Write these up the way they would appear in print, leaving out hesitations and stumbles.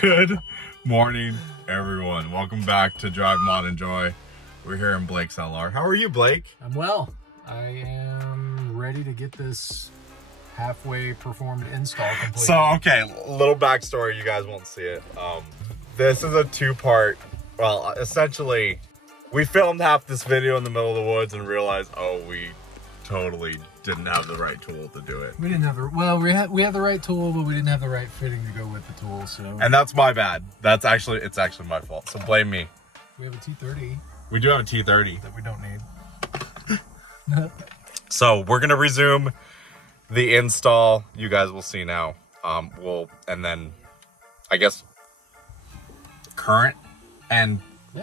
Good morning, everyone. Welcome back to Drivemodenjoy. We're here in Blake's LR. How are you, Blake? I'm well. I am ready to get this halfway performed install complete. So, okay, little backstory. You guys won't see it. This is a two-part. Well, essentially, we filmed half this video in the middle of the woods and realized, oh, we totally didn't have the right tool to do it. We didn't have the we had the right tool, but we didn't have the right fitting to go with the tool. So, And that's my bad. It's actually my fault. So blame me. we have a T30 We do have a T30 that we don't need. So we're gonna resume the install. You guys will see now. And then I guess current and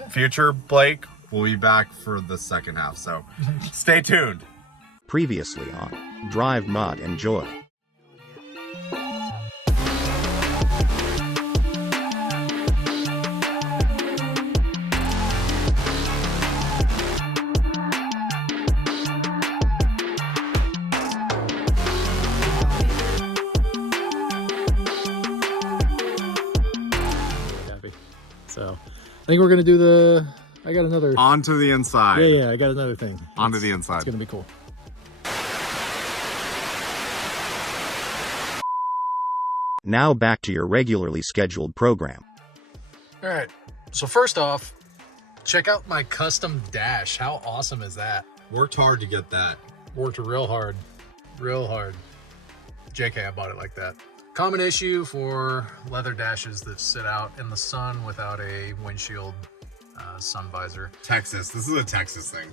future Blake will be back for the second half. So stay tuned. Previously on Drivemodenjoy. So, I think we're gonna do I got another. Onto the inside. Yeah, I got another thing. Onto the inside. It's gonna be cool. Now back to your regularly scheduled program. All right. So first off, check out my custom dash. How awesome is that? Worked hard to get that. Worked real hard. JK, I bought it like that. Common issue for leather dashes that sit out in the sun without a windshield sun visor. Texas. This is a Texas thing.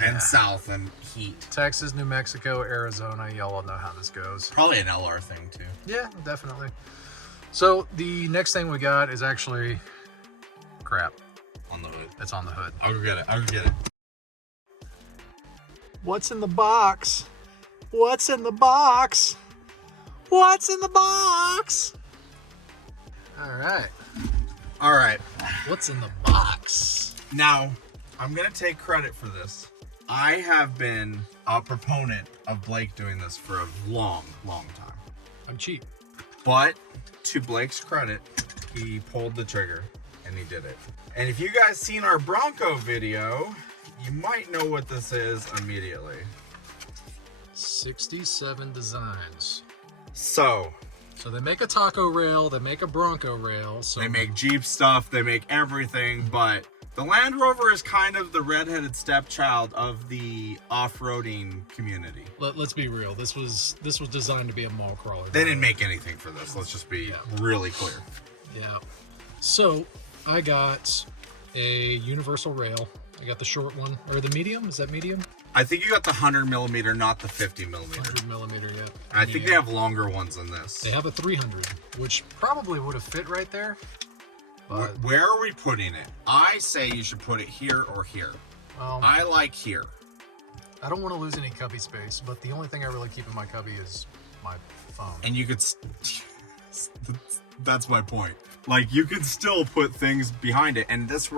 And south and heat. Texas, New Mexico, Arizona. Y'all all know how this goes. Probably an LR thing too. Yeah, definitely. So the next thing we got is actually crap. On the hood. It's on the hood. I'll go get it. What's in the box? What's in the box? What's in the box? All right. What's in the box? Now, I'm going to take credit for this. I have been a proponent of Blake doing this for a long time. I'm cheap. But to Blake's credit, he pulled the trigger and he did it. And if you guys seen our Bronco video, you might know what this is immediately. 67 designs. So they make a taco rail, they make a Bronco rail. So they make Jeep stuff, they make everything, but the Landrover is kind of the redheaded stepchild of the off-roading community. Let's be real. This was designed to be a mall crawler. They didn't make anything for this. Let's just be really clear. Yeah. So I got a universal rail. I got the short one, or the medium. Is that medium? I think you got the 100 millimeter, not the 50 millimeter. 100 millimeter, yeah. I think they have longer ones than this. They have a 300, which probably would have fit right there. But where are we putting it? I say you should put it here or here. I like here. I don't want to lose any cubby space, but the only thing I really keep in my cubby is my phone. And you could... That's my point. Like, you could still put things behind it. And this...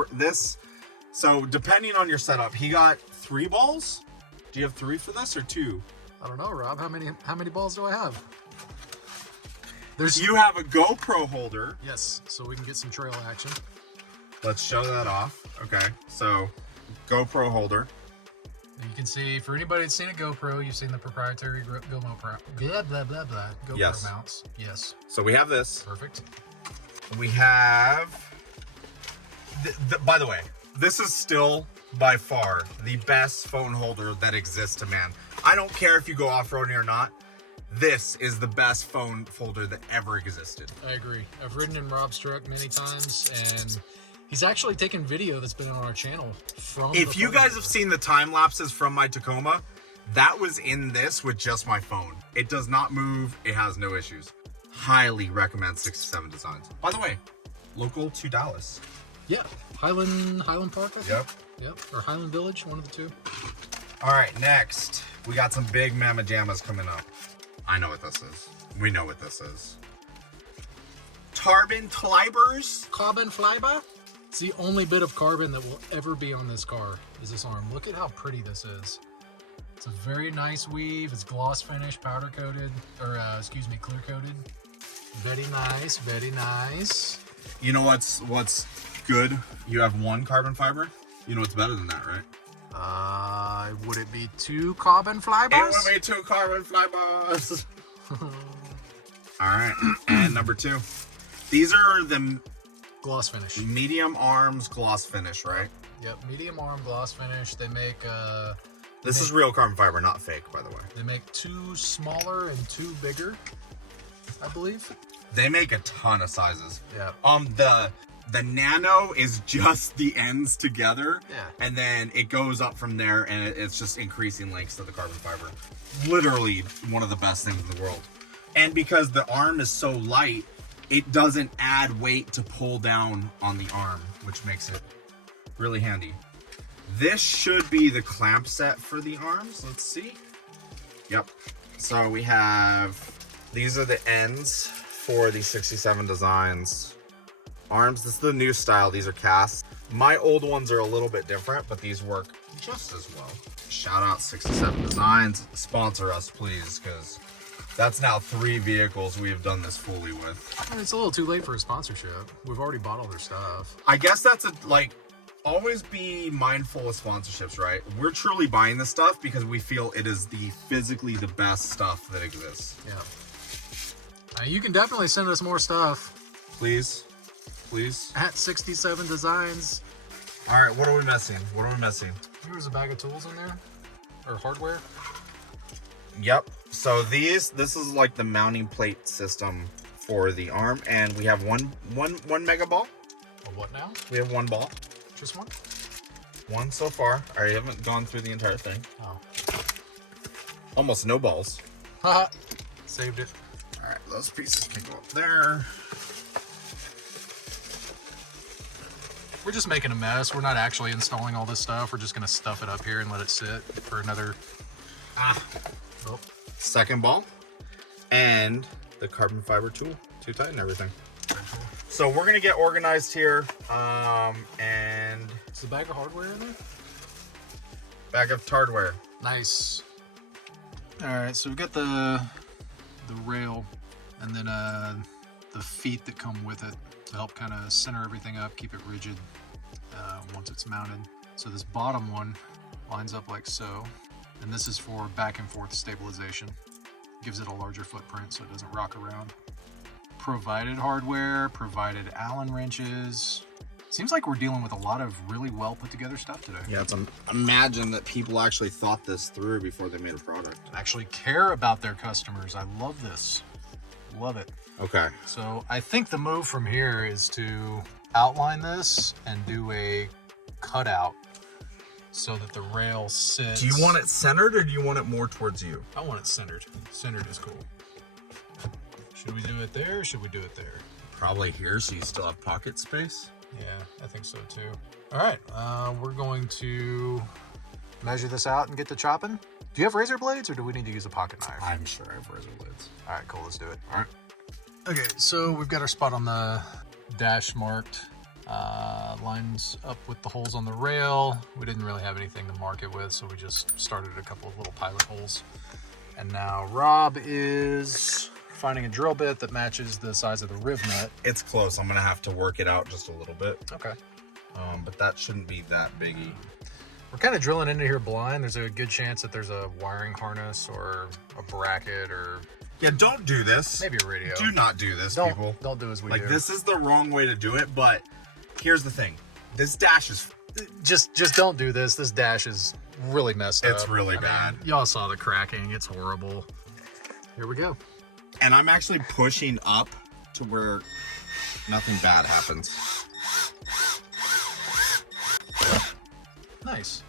So, depending on your setup, he got 3 balls? Do you have 3 for this or 2? I don't know, Rob. How many balls do I have? You have a GoPro holder. Yes, so we can get some trail action. Let's show that off. Okay, so GoPro holder. And you can see, for anybody that's seen a GoPro, you've seen the proprietary GoPro mounts. Yes. So we have this. Perfect. We have... by the way, this is still by far the best phone holder that exists to man. I don't care if you go off-roading or not. This is the best phone folder that ever existed. I agree. I've ridden in Rob's truck many times, and he's actually taken video that's been on our channel from. If you guys have seen the time lapses from my Tacoma, that was in this with just my phone. It does not move. It has no issues. Highly recommend 67 Designs. By the way, local to Dallas. Yeah, Highland Park. I think? Yep. Or Highland Village, one of the two. All right, next we got some big mamma jammas coming up. I know what this is. We know what this is. Carbon fibers. Carbon fiber. It's the only bit of carbon that will ever be on this car is this arm. Look at how pretty this is. It's a very nice weave. It's gloss finish, powder coated, or excuse me, clear coated. Very nice, very nice. You know what's good? You have one carbon fiber. You know what's better than that, right? Would it be 2 carbon fibers? It would be 2 carbon fibers. All right, and number 2. These are the Gloss finish. medium arms gloss finish, right? Yep, medium arm gloss finish. They make This is real carbon fiber, not fake, by the way. they make 2 smaller and 2 bigger, I believe. They make a ton of sizes. Yeah. The nano is just the ends together, Yeah. and then it goes up from there, and it's just increasing lengths to the carbon fiber. Literally one of the best things in the world. And because the arm is so light, it doesn't add weight to pull down on the arm, which makes it really handy. This should be the clamp set for the arms. Let's see. Yep. So we have, these are the ends for the 67 designs. Arms, this is the new style. These are cast. My old ones are a little bit different, but these work just as well. Shout out 67 Designs. Sponsor us, please, because that's now 3 vehicles we have done this fully with. I mean, it's a little too late for a sponsorship. We've already bought all their stuff. I guess that's always be mindful of sponsorships, right? We're truly buying this stuff because we feel it is physically the best stuff that exists. Yeah. You can definitely send us more stuff. Please. At 67 Designs. All right, what are we missing? Here's a bag of tools in there. Or hardware. Yep. So this is like the mounting plate system for the arm, and we have one mega ball. A what now? We have 1 ball. Just one? 1 so far. I haven't gone through the entire thing. Oh. Almost no balls. Haha. Saved it. All right, those pieces can go up there. We're just making a mess. We're not actually installing all this stuff. We're just going to stuff it up here and let it sit for another... Oh. Second ball. And the carbon fiber tool to tighten everything. So we're going to get organized here. And... Is the bag of hardware in there? Bag of hardware. Nice. All right, so we've got the rail and then the feet that come with it to help kind of center everything up, keep it rigid once it's mounted. So this bottom one lines up like so, and this is for back and forth stabilization. Gives it a larger footprint so it doesn't rock around. Provided hardware, provided Allen wrenches. Seems like we're dealing with a lot of really well put together stuff today. Yeah, it's imagine that people actually thought this through before they made a product. Actually care about their customers. I love this. Love it. Okay. So I think the move from here is to outline this and do a cutout so that the rail sits. Do you want it centered or do you want it more towards you? I want it centered. Centered is cool. Should we do it there or should we do it there? Probably here so you still have pocket space. Yeah, I think so too. All right, we're going to measure this out and get to chopping. Do you have razor blades or do we need to use a pocket knife? I'm sure I have razor blades. All right, cool, let's do it. All right. Okay, so we've got our spot on the dash marked. Lines up with the holes on the rail. We didn't really have anything to mark it with, so we just started a couple of little pilot holes. And now Rob is finding a drill bit that matches the size of the riv nut. It's close. I'm going to have to work it out just a little bit. Okay. But that shouldn't be that biggie. We're kind of drilling into here blind. There's a good chance that there's a wiring harness or a bracket or... Yeah, don't do this. Maybe a radio. Do not do this, people. Don't do as we do. Like, this is the wrong way to do it, but here's the thing. This dash is... Just don't do this. This dash is really messed up. It's really bad. Y'all saw the cracking. It's horrible. Here we go. And I'm actually pushing up to where nothing bad happens. Nice.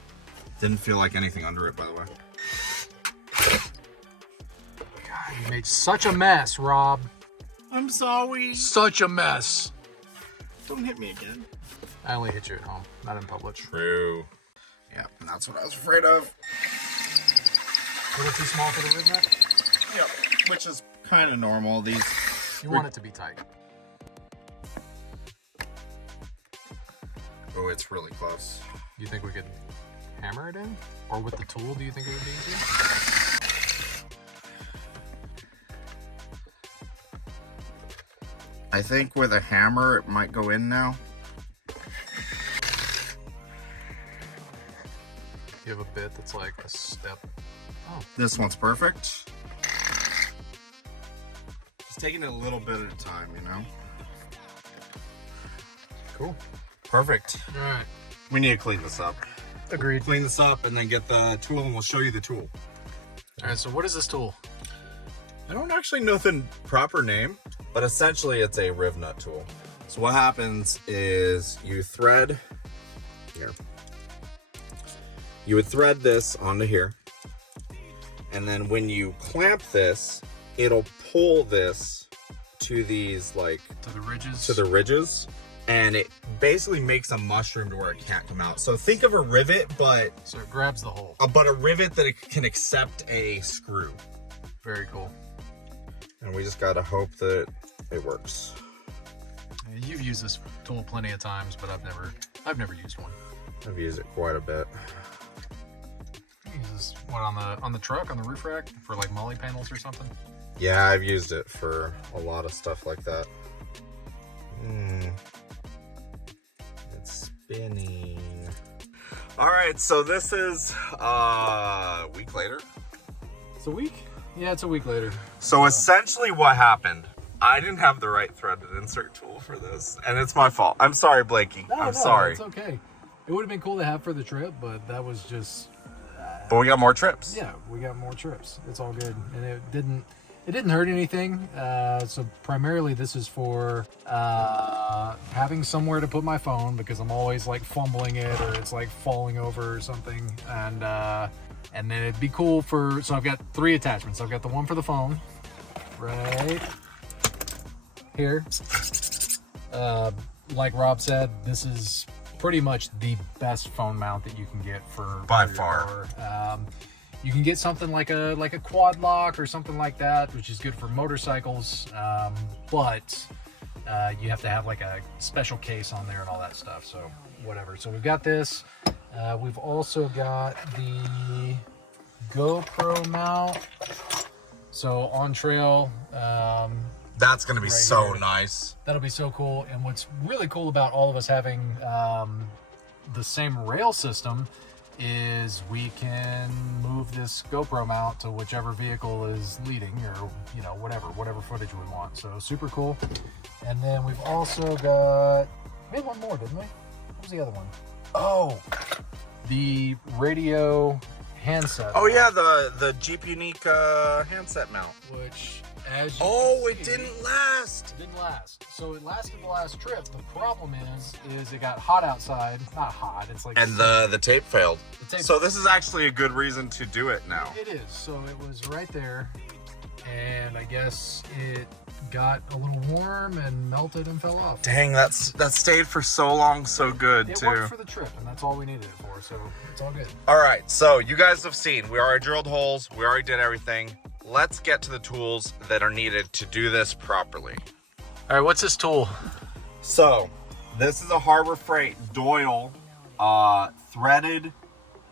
Didn't feel like anything under it, by the way. God, you made such a mess, Rob. I'm sorry. Such a mess. Don't hit me again. I only hit you at home, not in public. True. Yeah, and that's what I was afraid of. A little too small for the riv nut? Yep, which is kind of normal. These... You want it to be tight. Oh, it's really close. You think we could hammer it in? Or with the tool, do you think it would be easier? I think with a hammer, it might go in now. You have a bit that's like a step. Oh. This one's perfect. Just taking it a little bit at a time, you know? Cool. Perfect. All right. We need to clean this up. Agreed. Clean this up and then get the tool and we'll show you the tool. All right, so what is this tool? I don't actually know the proper name, but essentially it's a riv nut tool. So what happens is you thread here. You would thread this onto here. And then when you clamp this, it'll pull this to these like To the ridges. to the ridges. And it basically makes a mushroom to where it can't come out. So think of a rivet, but So it grabs the hole. a rivet that it can accept a screw. Very cool. And we just gotta hope that it works. Yeah, you've used this tool plenty of times, but I've never used one. I've used it quite a bit. You use this one on the truck, on the roof rack, for like molly panels or something. Yeah, I've used it for a lot of stuff like that. It's spinning. All right, so this is a week later. It's a week? Yeah, it's a week later. So essentially what happened, I didn't have the right threaded insert tool for this, and it's my fault. I'm sorry, Blakey. I'm sorry. It's okay. It would have been cool to have for the trip, but that was just... But we got more trips. Yeah, we got more trips. It's all good. And it didn't hurt anything. So primarily this is for having somewhere to put my phone, because I'm always like fumbling it or it's like falling over or something. And then it'd be cool for, so I've got 3 attachments. I've got the one for the phone right here. Like Rob said, this is pretty much the best phone mount that you can get for By your far. car. You can get something like a quad lock or something like that, which is good for motorcycles, but you have to have like a special case on there and all that stuff, so whatever. So we've got this. We've also got the GoPro mount. So on trail, That's gonna be Right so here. nice. that'll be so cool. And what's really cool about all of us having the same rail system is we can move this GoPro mount to whichever vehicle is leading, or whatever footage we want. So super cool. And then we've also got, we had one more, didn't we? What was the other one? Oh, the radio handset. Oh yeah, the Jeep Unique handset mount. Which, as you Oh, can it see, didn't last. It didn't last. So it lasted the last trip. The problem is it got hot outside. Not hot. It's like, And the tape failed. the tape. So this is actually a good reason to do it now. It is. So it was right there, and I guess it got a little warm and melted and fell off. Dang, that stayed for so long, so good It too. worked for the trip, and that's all we needed it for. So it's all good. All right, so you guys have seen, we already drilled holes, we already did everything. Let's get to the tools that are needed to do this properly. All right, what's this tool? So, this is a Harbor Freight Doyle threaded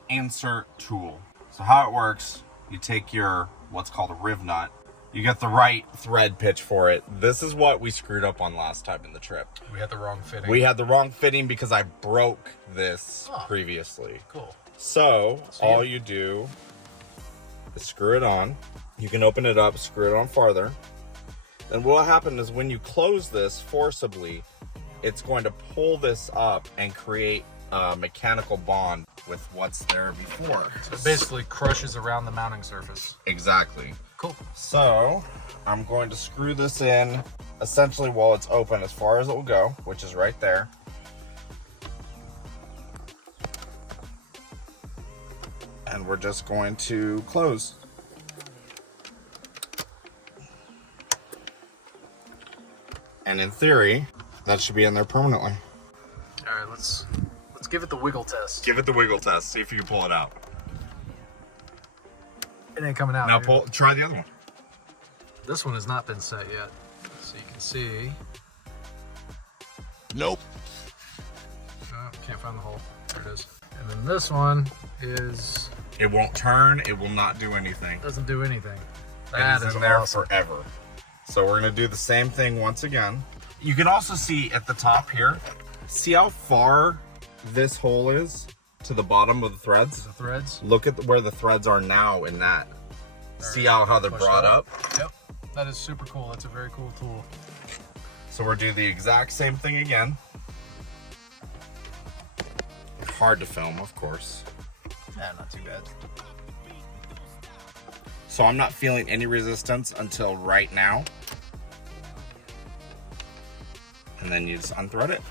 insert tool. So how it works, you take your, what's called a riv nut, you get the right thread pitch for it. This is what we screwed up on last time in the trip. We had the wrong fitting. We had the wrong fitting because I broke this Oh. previously. Cool. So all you do is screw it on. You can open it up, screw it on farther. Then what will happen is when you close this forcibly, it's going to pull this up and create a mechanical bond with what's there before. So it basically crushes around the mounting surface. Exactly. Cool. So I'm going to screw this in essentially while it's open as far as it will go, which is right there. And we're just going to close. And in theory, that should be in there permanently. All right, let's give it the wiggle test. Give it the wiggle test, see if you can pull it out. It ain't coming out. Now dude. try the other one. This one has not been set yet, so you can see. Nope. Oh, can't find the hole. There it is. And then this one is, It won't turn, it will not do anything. doesn't do anything. It That is is in there awesome. forever. So we're gonna do the same thing once again. You can also see at the top here, see how far this hole is to the bottom of the threads? The threads? Look at where the threads are now in that. See how they're brought up? Yep, that is super cool. That's a very cool tool. So we'll do the exact same thing again. Hard to film, of course. Yeah, not too bad. So I'm not feeling any resistance until right now. And then you just unthread it.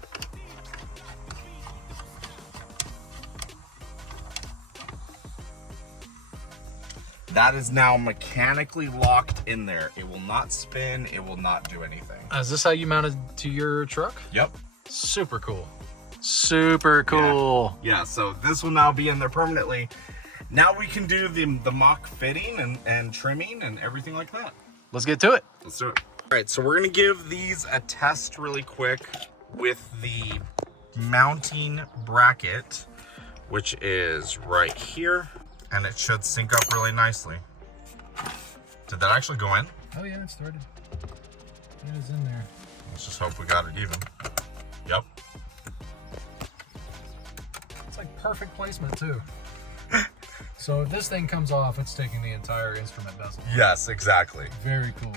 That is now mechanically locked in there. It will not spin, it will not do anything. Is this how you mounted to your truck? Yep. Super cool. Super cool. Yeah, so this will now be in there permanently. Now we can do the mock fitting and trimming and everything like that. Let's get to it. Let's do it. All right, so we're gonna give these a test really quick with the mounting bracket, which is right here, and it should sync up really nicely. Did that actually go in? Oh yeah, it's threaded. It is in there. Let's just hope we got it even. Yep. It's like perfect placement too. So if this thing comes off, it's taking the entire instrument bezel. Yes, exactly. Very cool.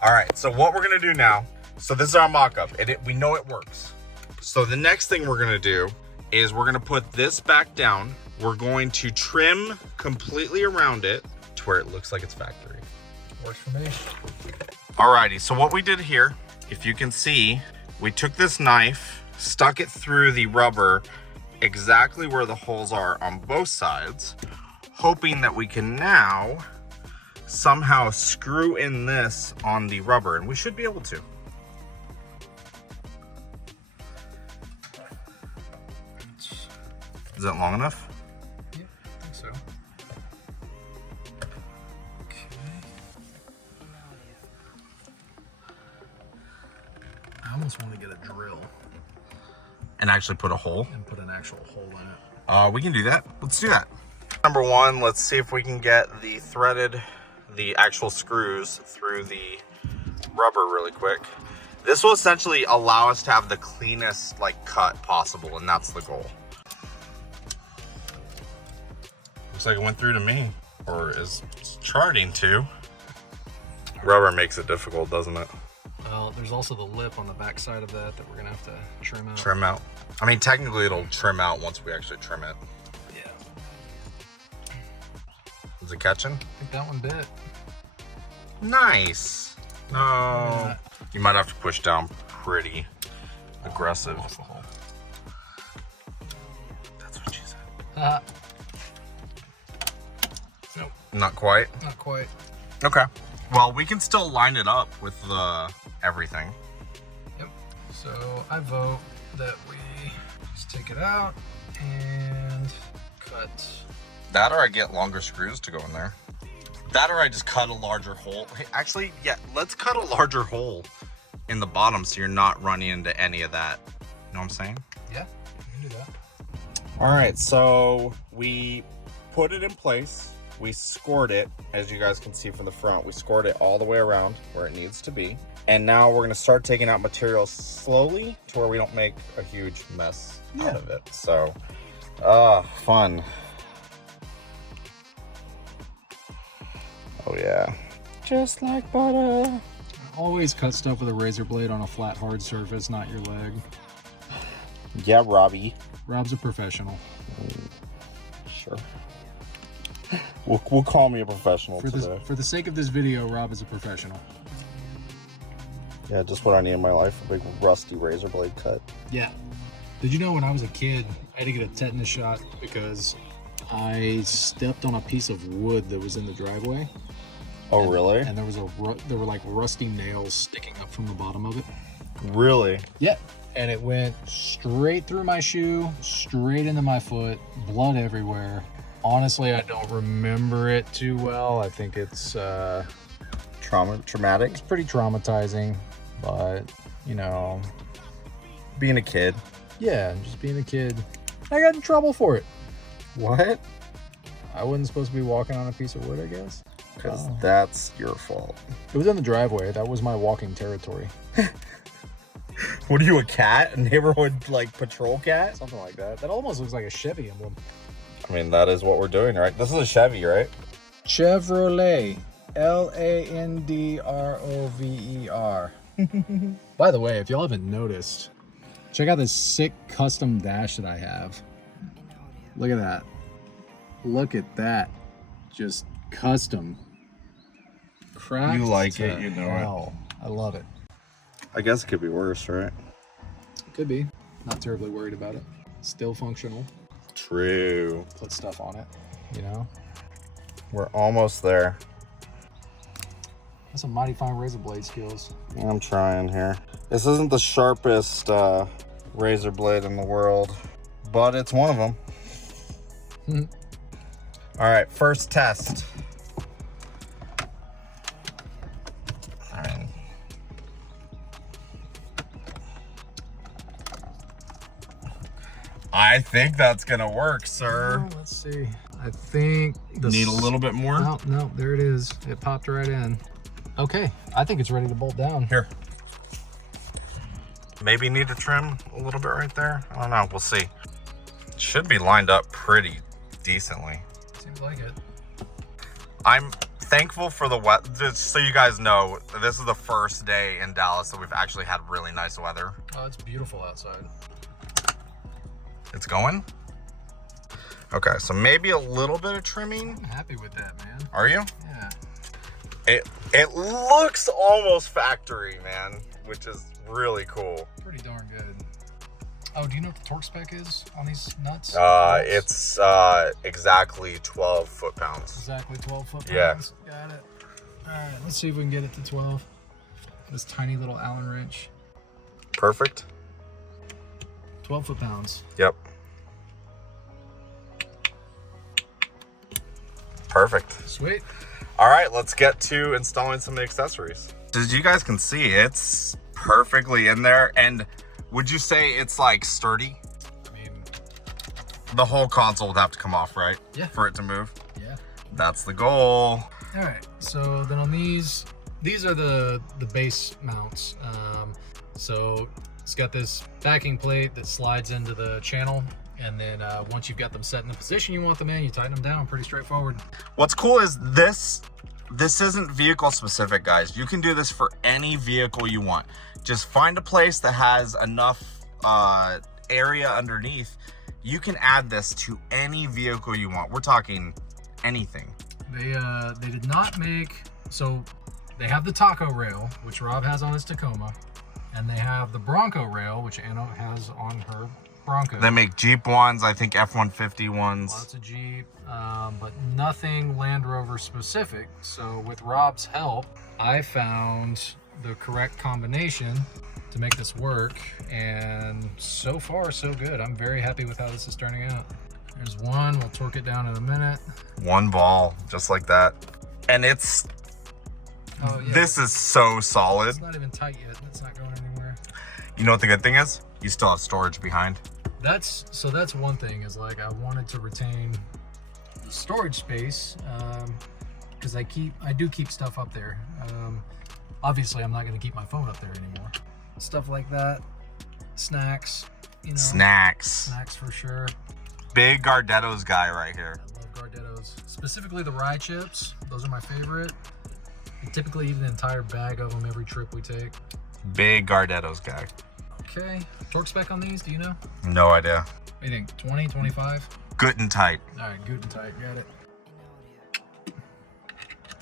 All right, so what we're gonna do now, so this is our mock-up, and we know it works. So the next thing we're gonna do is we're gonna put this back down. We're going to trim completely around it to where it looks like it's factory. Works for me. Alrighty, so what we did here, if you can see, we took this knife, stuck it through the rubber exactly where the holes are on both sides, hoping that we can now somehow screw in this on the rubber, and we should be able to. Is that long enough? Yeah, I think so. Okay. I almost want to get a drill And actually put a hole? and put an actual hole in it. We can do that. Let's do that. Number one, let's see if we can get the actual screws through the rubber really quick. This will essentially allow us to have the cleanest cut possible, and that's the goal. Looks like it went through to me, or is charting to. Rubber makes it difficult, doesn't it? Well, there's also the lip on the back side of that we're gonna have to trim out. Trim out. I mean, technically it'll trim out once we actually trim it. Yeah. Is it catching? I think that one bit. Nice. No. You might have to push down pretty aggressive. That's the hole. That's what she said. Nope, Not quite. not quite. Okay. Well, we can still line it up with everything. Yep. So I vote that we just take it out and cut. That or I get longer screws to go in there. That or I just cut a larger hole. Hey, actually, yeah, let's cut a larger hole in the bottom so you're not running into any of that. You know what I'm saying? Yeah, we can do that. All right, so we put it in place. We scored it, as you guys can see from the front. We scored it all the way around where it needs to be. And now we're gonna start taking out material slowly to where we don't make a huge mess out of it. So, fun. Oh yeah. Just like butter. Always cut stuff with a razor blade on a flat, hard surface, not your leg. Yeah, Robbie. Rob's a professional. Sure. We'll call me a professional For today. the sake of this video, Rob is a professional. Yeah, just what I need in my life, a big rusty razor blade cut. Yeah. Did you know when I was a kid, I had to get a tetanus shot because I stepped on a piece of wood that was in the driveway. Oh, really? And there were like rusty nails sticking up from the bottom of it. Really? Yeah. And it went straight through my shoe, straight into my foot, blood everywhere. Honestly, I don't remember it too well. I think it's Traumatic? it's pretty traumatizing, but you know, Being a kid. yeah, just being a kid. I got in trouble for it. What? I wasn't supposed to be walking on a piece of wood, I guess. Because that's your fault. It was in the driveway. That was my walking territory. What are you, a cat? A neighborhood, like, patrol cat? Something like that. That almost looks like a Chevy emblem. I mean, that is what we're doing, right? This is a Chevy, right? Chevrolet. Landrover. By the way, if y'all haven't noticed, check out this sick custom dash that I have. Look at that. Look at that. Just custom. Cracked. You like it, you know hell. I love it. I guess it could be worse, right? Could be. Not terribly worried about it. Still functional. True. Put stuff on it, you know? We're almost there. That's some mighty fine razor blade skills. I'm trying here. This isn't the sharpest razor blade in the world, but it's one of them. All right, first test. All right. I think that's gonna work, sir. Oh, let's see. I think Need a little bit more? No, there it is. It popped right in. Okay, I think it's ready to bolt down. Here. Maybe need to trim a little bit right there. I don't know, we'll see. It should be lined up pretty decently. Seems like it. I'm thankful for the weather. Just so you guys know, this is the first day in Dallas that we've actually had really nice weather. Oh, it's beautiful outside. It's going? Okay, so maybe a little bit of trimming. I'm happy with that, man. Are you? Yeah. It looks almost factory, man, which is really cool. Pretty darn good. Oh, do you know what the torque spec is on these nuts? It's exactly 12 foot-pounds. Exactly 12 foot-pounds? Yeah. Got it. All right, let's see if we can get it to 12. This tiny little Allen wrench. Perfect. 12 foot-pounds. Yep. Perfect. Sweet. All right, let's get to installing some of the accessories. As you guys can see, it's perfectly in there. And would you say it's like sturdy? I mean, The whole console would have to come off, right? Yeah. For it to move? Yeah. That's the goal. All right, so then on these are the base mounts. So it's got this backing plate that slides into the channel. And then once you've got them set in the position you want them in, you tighten them down. Pretty straightforward. What's cool is this isn't vehicle specific, guys. You can do this for any vehicle you want. Just find a place that has enough area underneath. You can add this to any vehicle you want. We're talking anything. They did not make, so they have the Taco rail, which Rob has on his Tacoma, and they have the Bronco rail, which Anna has on her Bronco. They make Jeep ones, I think F-150 ones. Lots of Jeep, but nothing Land Rover specific. So with Rob's help, I found the correct combination to make this work, and so far so good. I'm very happy with how this is turning out. There's one, we'll torque it down in a minute. One ball, just like that. And it's, Oh yeah, this is so solid. it's not even tight yet. It's not going anywhere. You know what the good thing is? You still have storage behind. That's one thing, is like I wanted to retain storage space because I do keep stuff up there. Obviously I'm not going to keep my phone up there anymore. Stuff like that, snacks, you know. Snacks for sure. Big Gardettos guy right here. I love Gardettos, specifically the rye chips. Those are my favorite. I typically eat an entire bag of them every trip we take. Big Gardettos guy. Okay, torque spec on these, do you know? No idea. What do you think, 20, 25? Good and tight. All right, good and tight, got it.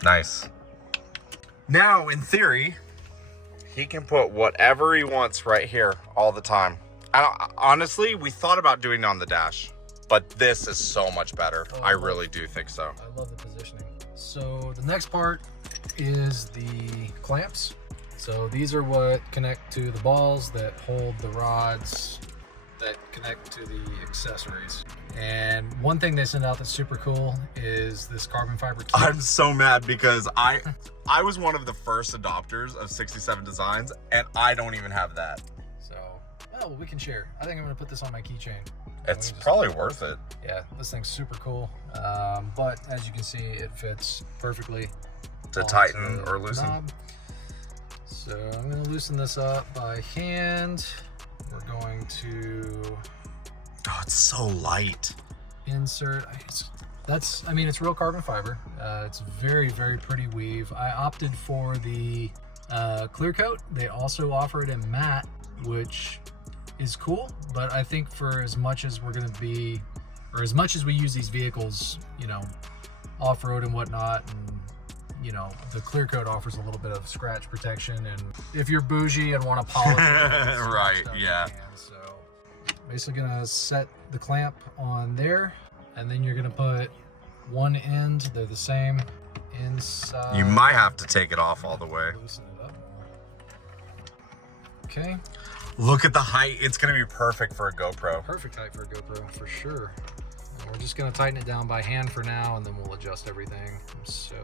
Nice. Now, in theory, he can put whatever he wants right here all the time. Honestly, we thought about doing it on the dash, but this is so much better. Oh, I really do think so. I love the positioning. So the next part is the clamps. So these are what connect to the balls that hold the rods that connect to the accessories. And one thing they send out that's super cool is this carbon fiber kit. I'm so mad because I was one of the first adopters of 67 Designs, and I don't even have that. So, oh, well, we can share. I think I'm gonna put this on my keychain. It's probably worth it. Yeah, this thing's super cool. But as you can see, it fits perfectly To onto tighten the or loosen. knob. So I'm going to loosen this up by hand. We're going to... Oh, it's so light. Insert. I mean, it's real carbon fiber. It's very, very pretty weave. I opted for the clear coat. They also offer it in matte, which is cool. But I think for as much as we're going to be, or as much as we use these vehicles, you know, off-road and whatnot, and you know, the clear coat offers a little bit of scratch protection. And if you're bougie and want to polish it, right? Yeah. So basically gonna set the clamp on there, and then you're gonna put one end, they're the same, inside. You might have to take it off all the way. Loosen it up more. Okay. Look at the height. It's gonna be perfect for a GoPro. Perfect height for a GoPro, for sure. And we're just gonna tighten it down by hand for now, and then we'll adjust everything. So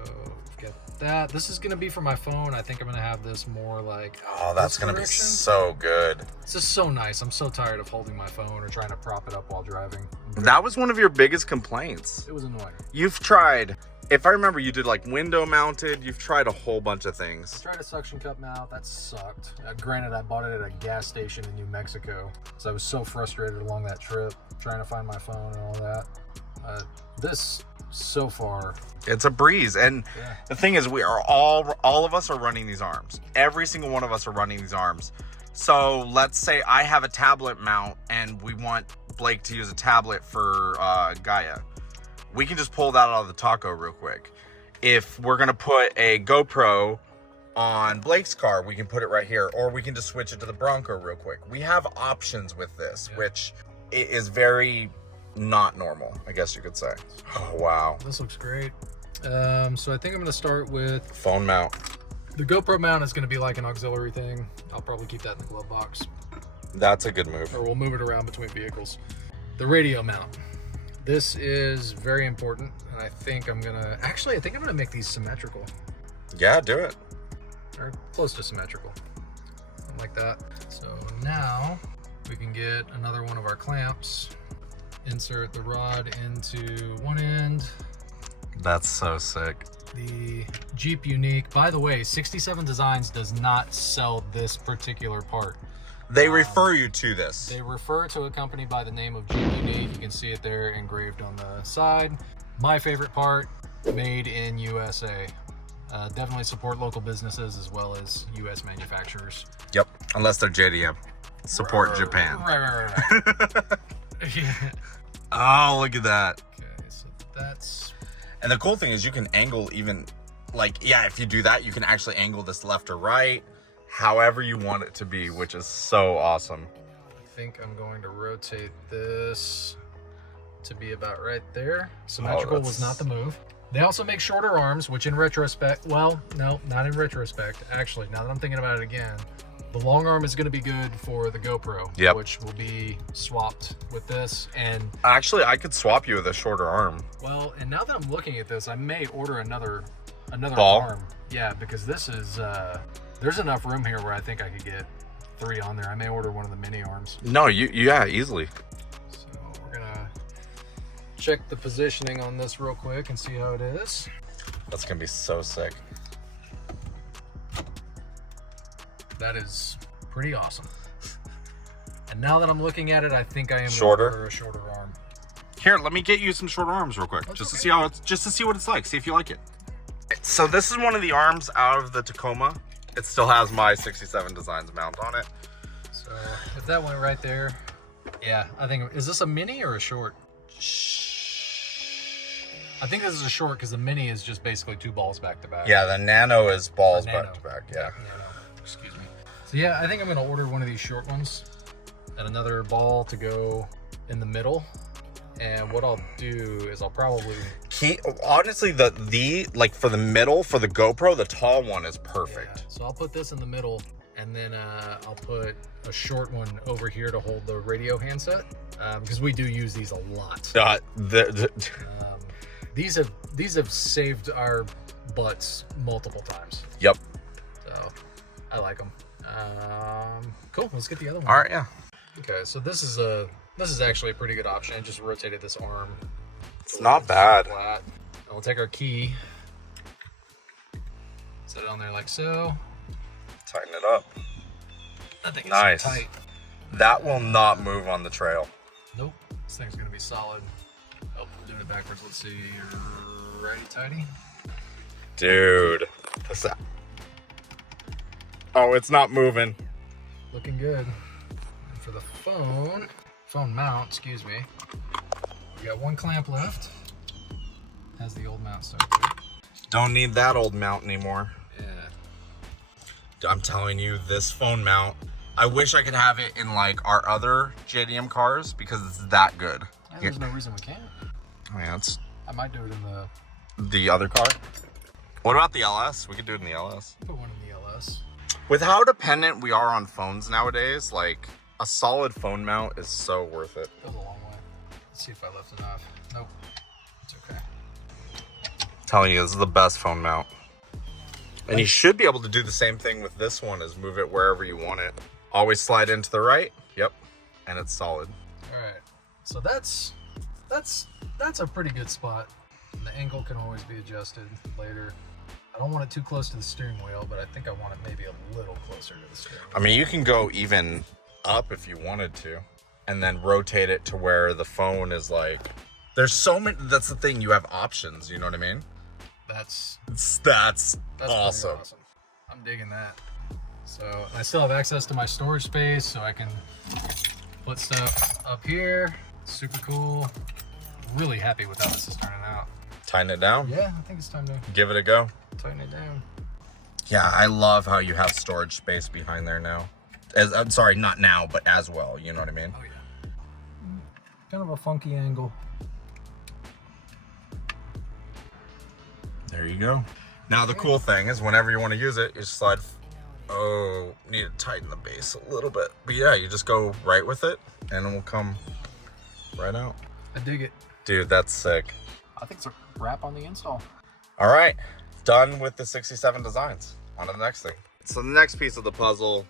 get that. This is gonna be for my phone. I think I'm gonna have this more like, oh, that's gonna be so good. This is so nice. I'm so tired of holding my phone or trying to prop it up while driving. That was one of your biggest complaints. It was annoying. You've tried, if I remember, you did like window mounted. You've tried a whole bunch of things. Tried a suction cup mount. That sucked. Granted, I bought it at a gas station in New Mexico, so I was so frustrated along that trip trying to find my phone and all that. This, so far, it's a breeze. And yeah. The thing is, we are all of us are running these arms. Every single one of us are running these arms. So let's say I have a tablet mount and we want Blake to use a tablet for Gaia. We can just pull that out of the taco real quick. If we're gonna put a GoPro on Blake's car, we can put it right here, or we can just switch it to the Bronco real quick. We have options with this, yeah. which is very not normal, I guess you could say. Oh, wow. This looks great. So I think I'm gonna start with Phone mount. the GoPro mount. Is gonna be like an auxiliary thing. I'll probably keep that in the glove box. That's a good move. Or we'll move it around between vehicles. The radio mount. This is very important, and I think I'm gonna make these symmetrical. Yeah, do it. Or close to symmetrical. Something like that. So now we can get another one of our clamps. Insert the rod into one end. That's so sick. The Jeep Unique. By the way, 67 Designs does not sell this particular part. They refer you to this. They refer to a company by the name of Jeep Unique. You can see it there engraved on the side. My favorite part, made in USA. Definitely support local businesses as well as US manufacturers. Yep, unless they're JDM. Support Japan. Right. Yeah. Oh, look at that. Okay, so that's... And the cool thing is you can angle even, like, yeah, if you do that, you can actually angle this left or right, however you want it to be, which is so awesome. I think I'm going to rotate this to be about right there. Symmetrical was not the move. They also make shorter arms, which in retrospect, well, no, not in retrospect. Actually, now that I'm thinking about it again, the long arm is going to be good for the GoPro, yep, which will be swapped with this. And actually, I could swap you with a shorter arm. Well, and now that I'm looking at this, I may order another ball arm. Yeah, because this is there's enough room here where I think I could get 3 on there. I may order one of the mini arms. No, yeah, easily. So we're gonna check the positioning on this real quick and see how it is. That's gonna be so sick. That is pretty awesome. And now that I'm looking at it, I think I am shorter. Gonna order a shorter arm. Here, let me get you some shorter arms real quick, just to see how to see what it's like, see if you like it. So this is one of the arms out of the Tacoma. It still has my 67 Designs mount on it. So if that went right there, yeah, I think, is this a mini or a short? I think this is a short because the mini is just basically 2 balls back to back. Yeah, the Nano is balls back to back, yeah. Nano. Excuse me. So yeah, I think I'm gonna order one of these short ones and another ball to go in the middle. And what I'll do is I'll probably honestly the like for the middle for the GoPro, the tall one is perfect. Yeah. So I'll put this in the middle, and then I'll put a short one over here to hold the radio handset, because we do use these a lot. These have saved our butts multiple times. Yep. So I like them. Cool. Let's get the other one. All right. Yeah. Okay. So this is actually a pretty good option. I just rotated this arm. It's not bad. Flat. And we'll take our key, set it on there like so. Tighten it up. That thing is Nice. so tight. That will not move on the trail. Nope. This thing's gonna be solid. Oh, I'm doing it backwards. Let's see. Righty tighty. Dude. What's that? Oh, it's not moving. Looking good. And for the phone mount, excuse me, we got one clamp left. Has the old mount stuck to it. Don't need that old mount anymore. Yeah. I'm telling you, this phone mount, I wish I could have it in like our other JDM cars because it's that good. There's no reason we can't. Oh, yeah, it's I might do it in the other car. What about the LS? We could do it in the LS. put one in the LS. With how dependent we are on phones nowadays, like a solid phone mount is so worth it. Goes a long way. Let's see if I left it off. Nope. It's okay. Telling you, this is the best phone mount. And you should be able to do the same thing with this one, is move it wherever you want it. Always slide into the right. Yep. And it's solid. All right. So that's a pretty good spot. And the angle can always be adjusted later. I don't want it too close to the steering wheel, but I think I want it maybe a little closer to the steering wheel. I mean, you can go even up if you wanted to, and then rotate it to where the phone is like, there's so many, that's the thing, you have options, you know what I mean? That's That's pretty awesome. I'm digging that. So I still have access to my storage space, so I can put stuff up here. Super cool. Really happy with how this is turning out. Tighten it down. Yeah, I think it's time to Give it a go. tighten it down. Yeah, I love how you have storage space behind there now. I'm sorry, not now, but as well, you know what I mean? Oh yeah. Kind of a funky angle. There you go. Now the cool thing is whenever you want to use it, you just slide. Oh, need to tighten the base a little bit. But yeah, you just go right with it and it will come right out. I dig it. Dude, that's sick. I think it's a wrap on the install. All right, done with the 67 designs. On to the next thing. So the next piece of the puzzle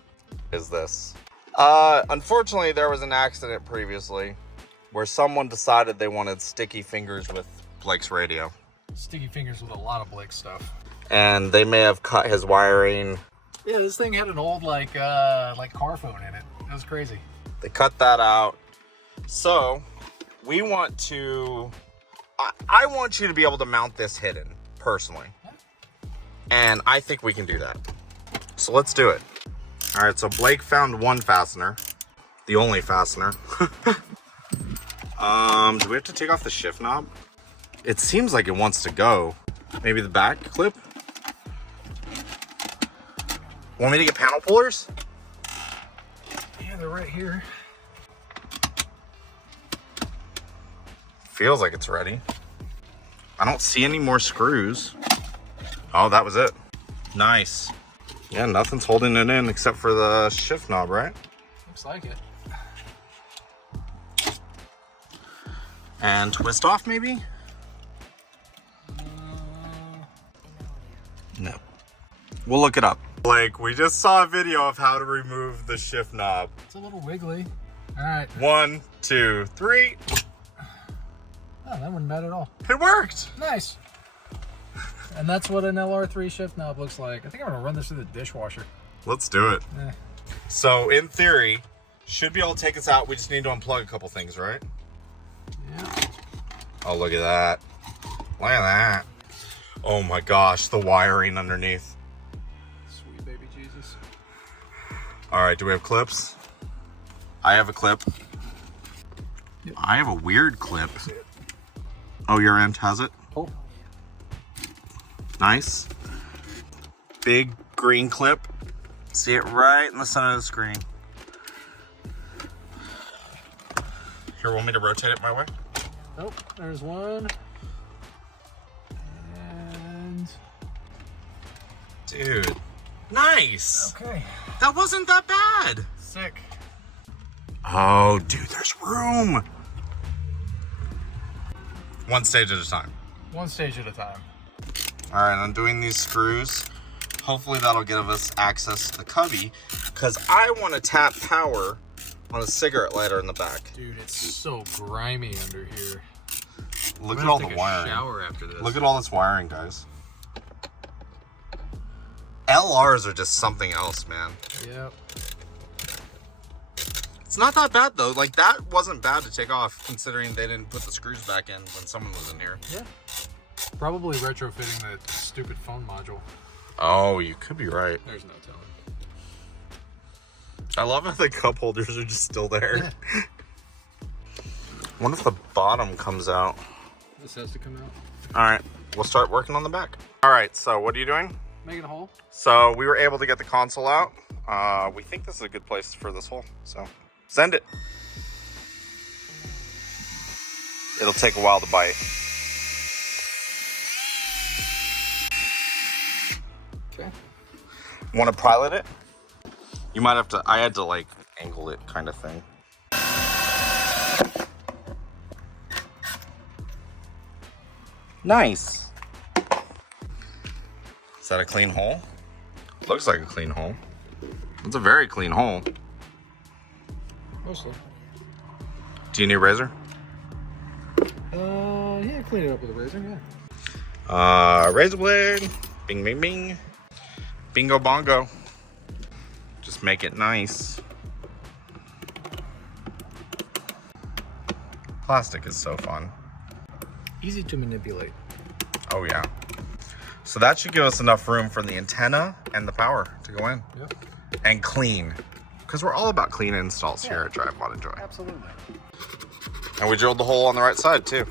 is this. Unfortunately, there was an accident previously where someone decided they wanted sticky fingers with Blake's radio. Sticky fingers with a lot of Blake stuff. And they may have cut his wiring. Yeah, this thing had an old like car phone in it. It was crazy. They cut that out. So we want to, I want you to be able to mount this hidden, personally. And I think we can do that. So let's do it. All right, so Blake found one fastener, the only fastener. Do we have to take off the shift knob? It seems like it wants to go. Maybe the back clip? Want me to get panel pullers? Yeah, they're right here. Feels like it's ready. I don't see any more screws. Oh, that was it. Nice. Yeah, nothing's holding it in except for the shift knob, right? Looks like it. And twist off, maybe? No. We'll look it up. Blake, we just saw a video of how to remove the shift knob. It's a little wiggly. All right. 1, 2, 3. Oh, that wasn't bad at all. It worked. Nice. And that's what an LR3 shift knob looks like. I think I'm gonna run this through the dishwasher. Let's do it. Eh. So in theory, should be able to take us out. We just need to unplug a couple things, right? Yeah. Oh, look at that. Look at that. Oh my gosh, the wiring underneath. Sweet baby Jesus. All right, do we have clips? I have a clip. Yep. I have a weird clip. Oh, your end has it? Oh. Nice. Big green clip. See it right in the center of the screen. Here, want me to rotate it my way? Nope, there's one. And Dude, nice. okay. That wasn't that bad. Sick. Oh, dude, there's room. One stage at a time. One stage at a time. All right, undoing these screws. Hopefully that'll give us access to the cubby because I want to tap power on a cigarette lighter in the back. Dude, it's so grimy under here. Look I'm at all gonna the take a wiring. shower after this. Look at all this wiring, guys. LRs are just something else, man. Yep. It's not that bad though. Like that wasn't bad to take off, considering they didn't put the screws back in when someone was in here. Yeah. Probably retrofitting that stupid phone module. Oh, you could be right. There's no telling. I love how the cup holders are just still there. Yeah. What if the bottom comes out? This has to come out. All right, we'll start working on the back. All right, so what are you doing? Making a hole. So we were able to get the console out. We think this is a good place for this hole, so send it. It'll take a while to bite. Okay. Want to pilot it? You might have to, I had to like angle it kind of thing. Nice. Is that a clean hole? Looks like a clean hole. It's a very clean hole. Mostly. Do you need a razor? Yeah, clean it up with a razor, yeah. Razor blade. Bing, bing, bing. Bingo bongo. Just make it nice. Plastic is so fun. Easy to manipulate. Oh yeah. So that should give us enough room for the antenna and the power to go in. Yep. And clean. Because we're all about clean installs here at Drivemodenjoy. Absolutely. And we drilled the hole on the right side too.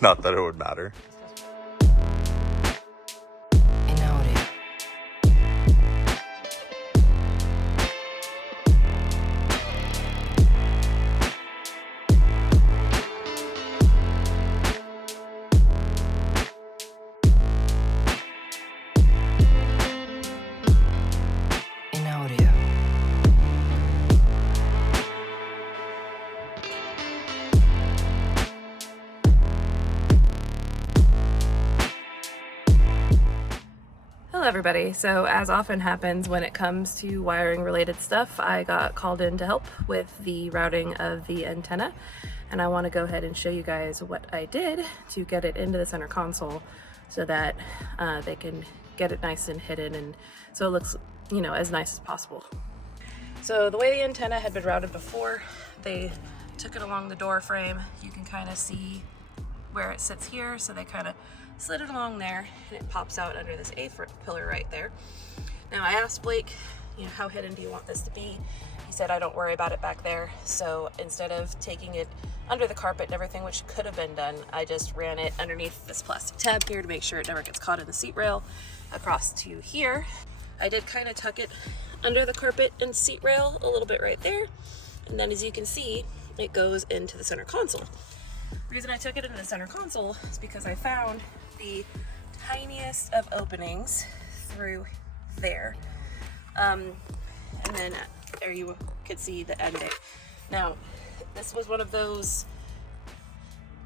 Not that it would matter. Hello everybody. So as often happens when it comes to wiring related stuff, I got called in to help with the routing of the antenna, and I want to go ahead and show you guys what I did to get it into the center console so that they can get it nice and hidden and so it looks, you know, as nice as possible. So the way the antenna had been routed before, they took it along the door frame. You can kind of see where it sits here, so they kind of slid it along there and it pops out under this A-pillar right there. Now I asked Blake, you know, how hidden do you want this to be? He said, I don't worry about it back there. So instead of taking it under the carpet and everything, which could have been done, I just ran it underneath this plastic tab here to make sure it never gets caught in the seat rail across to here. I did kind of tuck it under the carpet and seat rail a little bit right there. And then as you can see, it goes into the center console. The reason I took it into the center console is because I found the tiniest of openings through there. And then there you could see the ending. Now, this was one of those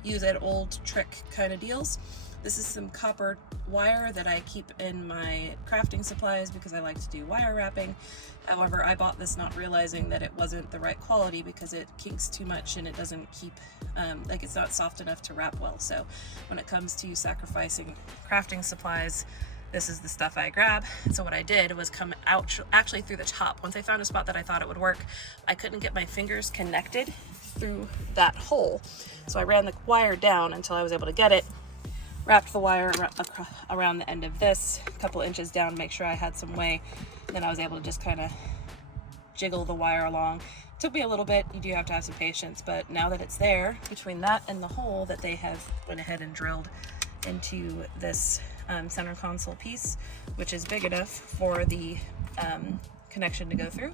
use an old trick kind of deals. This is some copper wire that I keep in my crafting supplies because I like to do wire wrapping. However, I bought this not realizing that it wasn't the right quality because it kinks too much and it doesn't keep, like it's not soft enough to wrap well. So when it comes to sacrificing crafting supplies, this is the stuff I grab. So what I did was come out actually through the top. Once I found a spot that I thought it would work, I couldn't get my fingers connected through that hole. So I ran the wire down until I was able to get it, wrapped the wire around the end of this, a couple inches down, make sure I had some way. Then I was able to just kind of jiggle the wire along. It took me a little bit, you do have to have some patience, but now that it's there, between that and the hole that they have went ahead and drilled into this center console piece, which is big enough for the connection to go through,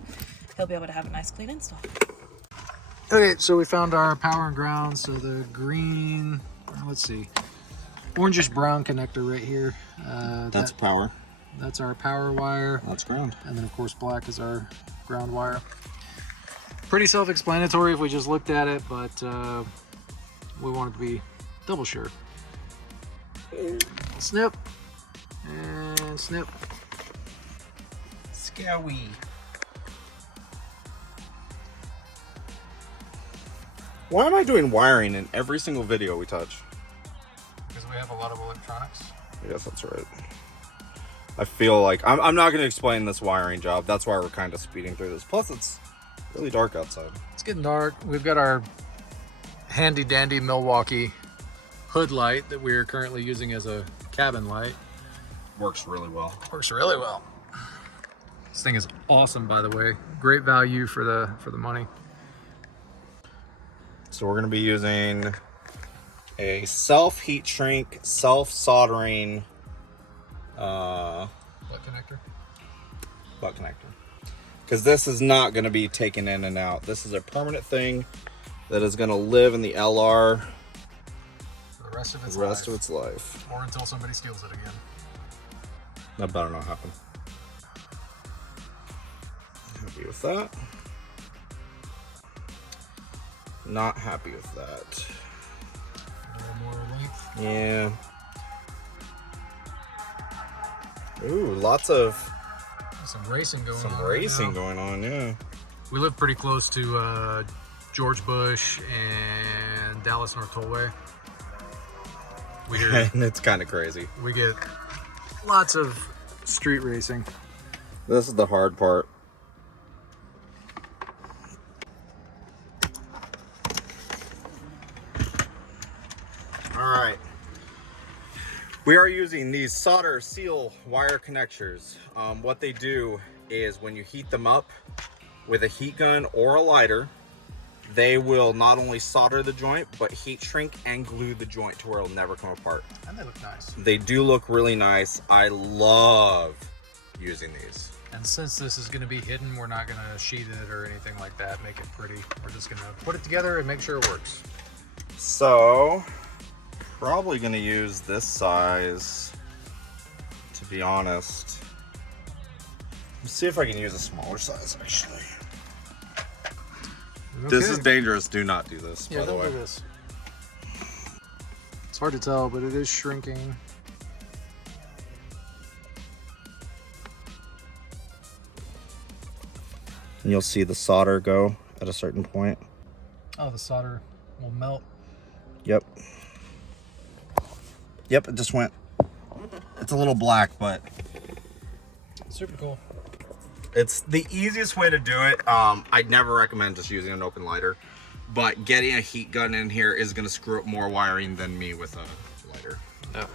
he'll be able to have a nice clean install. Okay, so we found our power and ground. So the green, let's see, orangish brown connector right here. That's power. That's our power wire. That's ground. And then of course black is our ground wire. Pretty self-explanatory if we just looked at it, but we wanted to be double sure. Snip and snip. Scowie. Why am I doing wiring in every single video we touch? Because we have a lot of electronics. I guess that's right. I feel like I'm not going to explain this wiring job. That's why we're kind of speeding through this. Plus, it's really dark outside. It's getting dark. We've got our handy dandy Milwaukee hood light that we're currently using as a cabin light. Works really well. Works really well. This thing is awesome, by the way. Great value for the money. So we're going to be using a self heat shrink, self soldering Butt connector. Because this is not going to be taken in and out. This is a permanent thing that is going to live in the LR For the rest of its life. Or until somebody steals it again. That better not happen. Happy with that. Not happy with that. A little more length. Yeah. Ooh, lots of Some racing going on. some racing going on, yeah. We live pretty close to George Bush and Dallas North Tollway. We hear And it's kind of crazy. we get lots of street racing. This is the hard part. All right. We are using these solder seal wire connectors. What they do is when you heat them up with a heat gun or a lighter, they will not only solder the joint, but heat shrink and glue the joint to where it'll never come apart. And they look nice. They do look really nice. I love using these. And since this is going to be hidden, we're not going to sheath it or anything like that, make it pretty. We're just going to put it together and make sure it works. So, probably going to use this size, to be honest. Let's see if I can use a smaller size, actually. This is dangerous. Do not do this, by the don't way. do this. It's hard to tell, but it is shrinking. And you'll see the solder go at a certain point. Oh, the solder will melt. Yep. Yep, it just went. It's a little black, but Super cool. it's the easiest way to do it. I'd never recommend just using an open lighter, but getting a heat gun in here is going to screw up more wiring than me with a lighter. Yeah.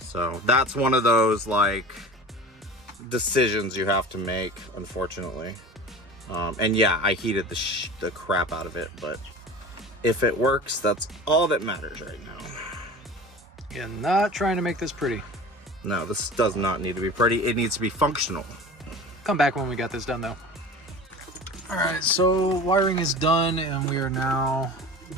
So that's one of those like decisions you have to make, unfortunately. And yeah, I heated the crap out of it, but if it works, that's all that matters right now. Again, not trying to make this pretty. No, this does not need to be pretty. It needs to be functional. Come back when we got this done, though. All right, so wiring is done, and we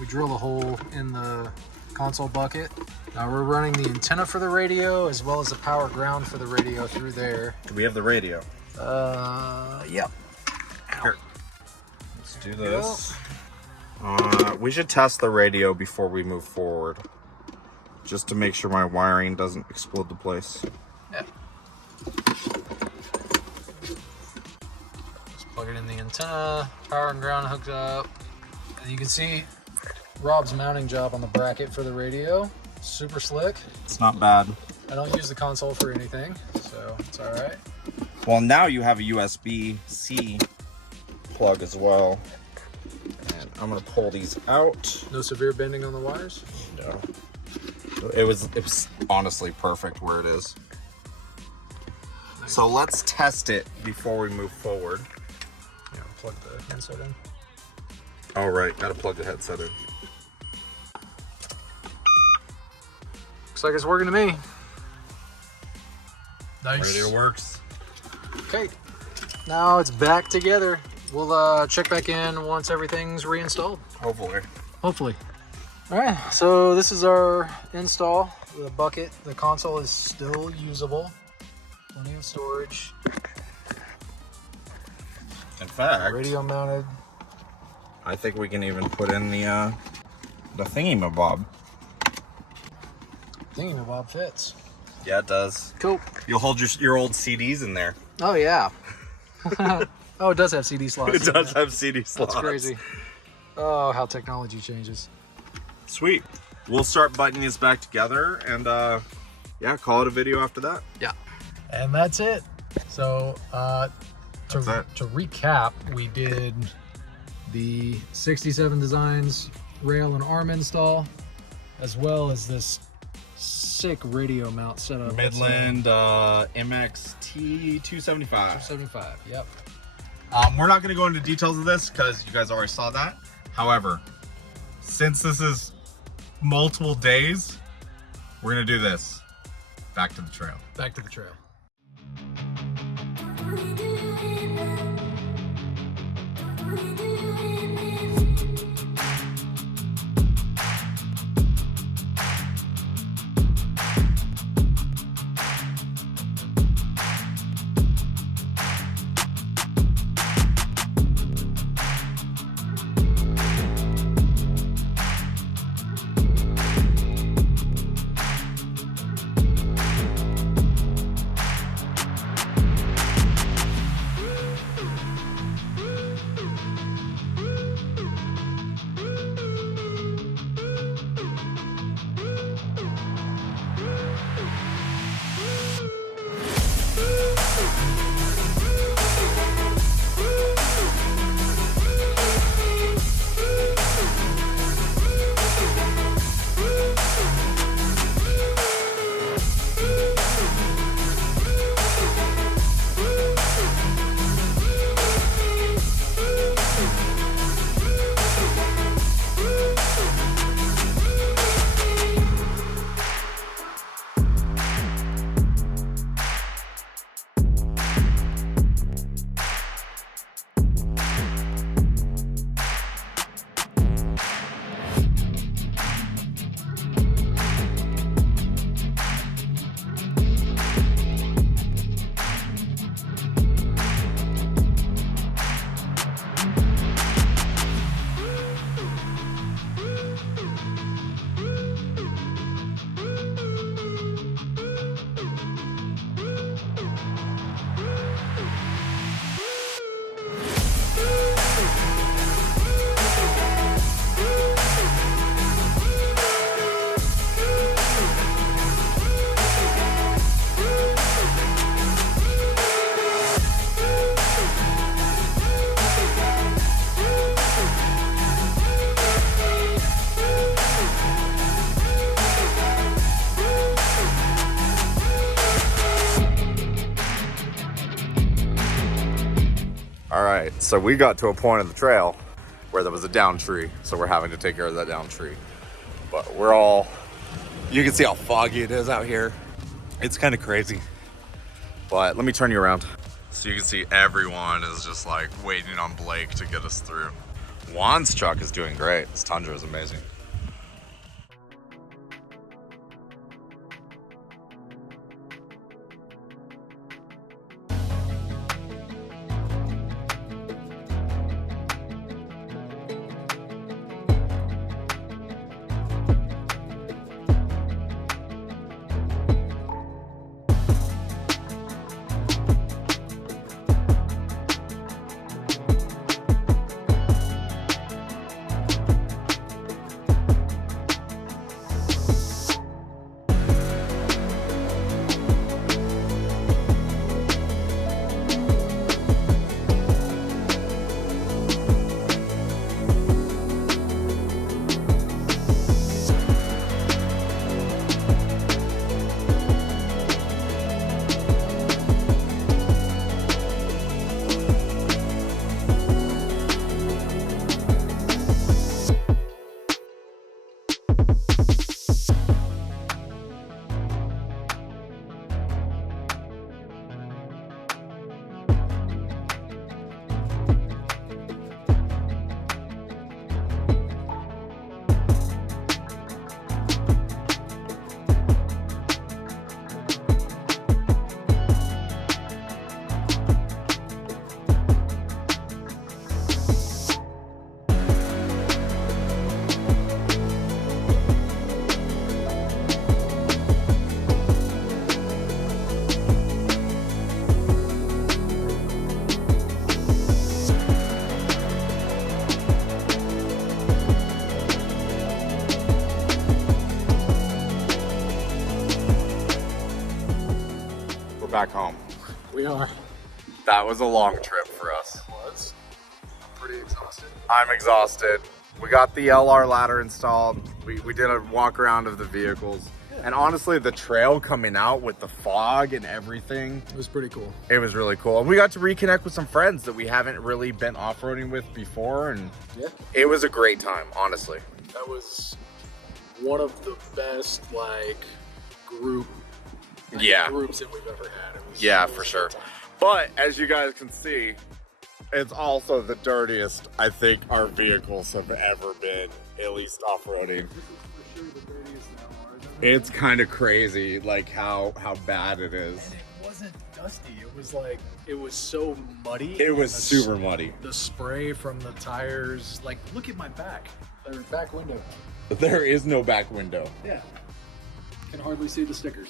drilled a hole in the console bucket. Now we're running the antenna for the radio as well as the power ground for the radio through there. Do we have the radio? Yep. Here. Let's do this. We should test the radio before we move forward, just to make sure my wiring doesn't explode the place. Yeah. Just plug it in the antenna, power and ground hooked up. And you can see Rob's mounting job on the bracket for the radio. Super slick. It's not bad. I don't use the console for anything, so it's all right. Well, now you have a USB-C plug as well. And I'm gonna pull these out. No severe bending on the wires? No. It was honestly perfect where it is. So let's test it before we move forward. Yeah, plug the headset in. All right, gotta plug the headset in. Looks like it's working to me. Nice. Radio works. Okay, now it's back together. We'll check back in once everything's reinstalled. Hopefully. Hopefully. All right, so this is our install. The bucket, the console is still usable. Plenty of storage. In fact, Radio mounted. I think we can even put in the thingy-mabob. Thingamabob fits. Yeah, it does. Cool. You'll hold your old CDs in there. Oh yeah. Oh, it does have CD slots. It does have CD slots. That's crazy. Oh, how technology changes. Sweet. We'll start buttoning this back together, and yeah, call it a video after that. Yeah. And that's it. So to recap, we did the 67 Designs rail and arm install, as well as this sick radio mount setup. Midland MXT-275. 275, yep. We're not going to go into details of this because you guys already saw that. However, since this is multiple days, we're going to do this. Back to the trail. Back to the trail. All right, so we got to a point of the trail where there was a down tree, so we're having to take care of that down tree. But we're all, you can see how foggy it is out here. It's kind of crazy. But let me turn you around. So you can see everyone is just like waiting on Blake to get us through. Juan's truck is doing great. This Tundra is amazing. back home. We are. That was a long trip for us. Was. I'm pretty exhausted. I'm exhausted. We got the LR ladder installed. We did a walk around of the vehicles. And honestly, the trail coming out with the fog and everything. It was pretty cool. It was really cool. And we got to reconnect with some friends that we haven't really been off-roading with before. And it was a great time, honestly. That was one of the best, groups that we've ever had. It was For sure. But as you guys can see, it's also the dirtiest I think our vehicles have ever been, at least off-roading. It's kind of crazy, how bad it is. And it wasn't dusty. It was so muddy. It was super muddy. The spray from the tires, look at my back. Their back window. There is no back window. Yeah. Can hardly see the stickers.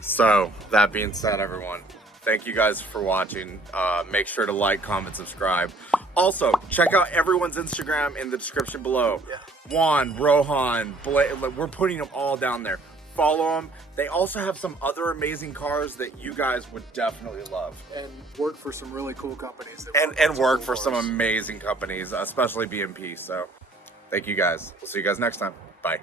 So, that being said, everyone, thank you guys for watching. Make sure to like, comment, subscribe. Also, check out everyone's Instagram in the description below. Yeah. Juan, Rohan, we're putting them all down there. Follow them. They also have some other amazing cars that you guys would definitely love. And work for some really cool companies. And work for some amazing companies, especially BMP. So, thank you guys. We'll see you guys next time. Bye.